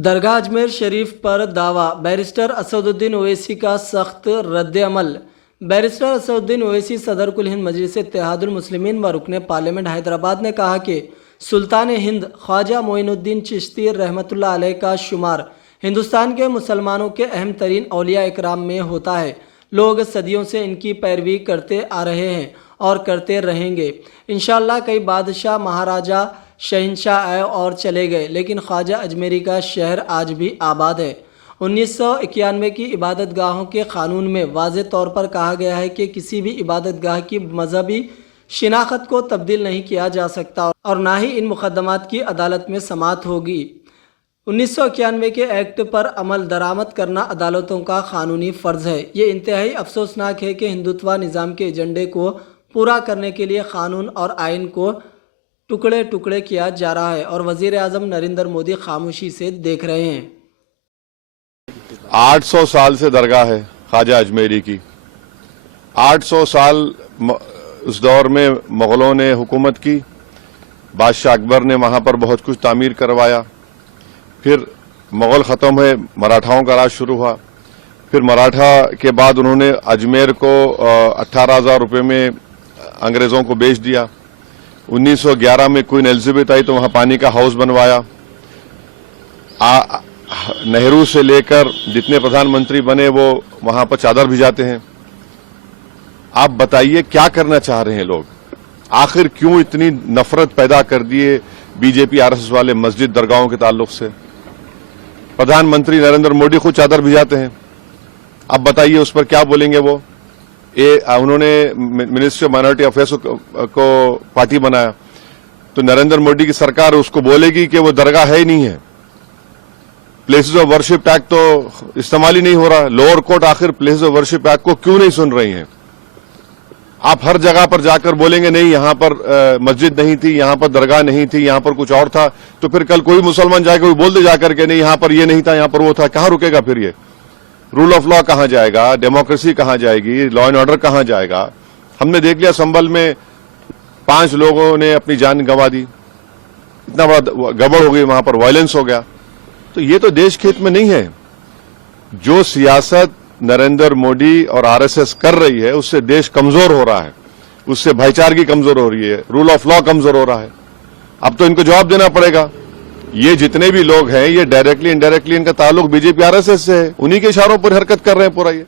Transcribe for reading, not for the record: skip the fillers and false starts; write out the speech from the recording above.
दरगाह अजमेर शरीफ पर दावा, बैरिस्टर असदुद्दीन ओवैसी का सख्त रद्द-ए-अमल। बैरिस्टर असदुद्दीन ओवैसी सदर कुल हिंद मजलिस इत्तेहादुल मुस्लिमीन व रुकने पार्लियामेंट हैदराबाद ने कहा कि सुल्तान हिंद ख्वाजा मोइनुद्दीन चिश्ती रहमतुल्लाह अलैह का शुमार हिंदुस्तान के मुसलमानों के अहम तरीन औलिया इकराम में होता है। लोग सदियों से इनकी पैरवी करते आ रहे हैं और करते रहेंगे। इंशाअल्लाह कई बादशाह, महाराजा, शहंशाह आए और चले गए, लेकिन ख्वाजा अजमेरी का शहर आज भी आबाद है। 1991 की इबादत गाहों के कानून में वाज़े तौर पर कहा गया है कि किसी भी इबादत गाह की मजहबी शिनाख्त को तब्दील नहीं किया जा सकता और ना ही इन मुकदमात की अदालत में समाअत होगी। 1991 के एक्ट पर अमल दरामद करना अदालतों का कानूनी फ़र्ज़ है। ये इंतहाई अफसोसनाक है कि हिंदुत्व निज़ाम के एजेंडे को पूरा करने के लिए कानून और आइन को टुकड़े टुकड़े किया जा रहा है और वज़ीर आज़म नरेंद्र मोदी खामोशी से देख रहे हैं। 800 साल से दरगाह है ख्वाजा अजमेरी की। 800 साल उस दौर में मुग़लों ने हुकूमत की, बादशाह अकबर ने वहाँ पर बहुत कुछ तामीर करवाया। फिर मुग़ल ख़त्म हुए, मराठाओं का राज शुरू हुआ। फिर मराठा के बाद उन्होंने अजमेर को 18,000 रुपये में अंग्रेज़ों को बेच दिया। 1911 में क्वीन एलिजाबेथ आई तो वहाँ पानी का हाउस बनवाया। नेहरू से लेकर जितने प्रधानमंत्री बने वो वहाँ पर चादर भिजाते हैं। आप बताइए क्या करना चाह रहे हैं लोग? आखिर क्यों इतनी नफरत पैदा कर दिए बीजेपी आरएसएस वाले मस्जिद दरगाहों के ताल्लुक से? प्रधानमंत्री नरेंद्र मोदी खुद चादर भिजाते हैं। अब बताइए उस पर क्या बोलेंगे वो? उन्होंने मिनिस्ट्री ऑफ माइनॉरिटी अफेयर्स को पार्टी बनाया तो नरेंद्र मोदी की सरकार उसको बोलेगी कि वो दरगाह है ही नहीं है। प्लेसेस ऑफ वर्शिप एक्ट तो इस्तेमाल ही नहीं हो रहा। लोअर कोर्ट आखिर प्लेसेस ऑफ वर्शिप एक्ट को क्यों नहीं सुन रही है? आप हर जगह पर जाकर बोलेंगे नहीं यहां पर मस्जिद नहीं थी, यहां पर दरगाह नहीं थी, यहां पर कुछ और था, तो फिर कल कोई मुसलमान जाकर बोल दे जाकर के नहीं यहां पर ये नहीं था, यहां पर वो था। कहां रुकेगा फिर ये? रूल ऑफ लॉ कहां जाएगा? डेमोक्रेसी कहां जाएगी? लॉ एंड ऑर्डर कहां जाएगा? हमने देख लिया संभल में 5 लोगों ने अपनी जान गंवा दी। इतना बड़ा गड़बड़ हो गई, वहां पर वायलेंस हो गया। तो ये तो देश के हित में नहीं है। जो सियासत नरेंद्र मोदी और आरएसएस कर रही है उससे देश कमजोर हो रहा है, उससे भाईचारगी कमजोर हो रही है, रूल ऑफ लॉ कमजोर हो रहा है। अब तो इनको जवाब देना पड़ेगा। ये जितने भी लोग हैं ये डायरेक्टली इनडायरेक्टली इनका ताल्लुक बीजेपी आरएसएस से है, उन्हीं के इशारों पर हरकत कर रहे हैं पूरा ये।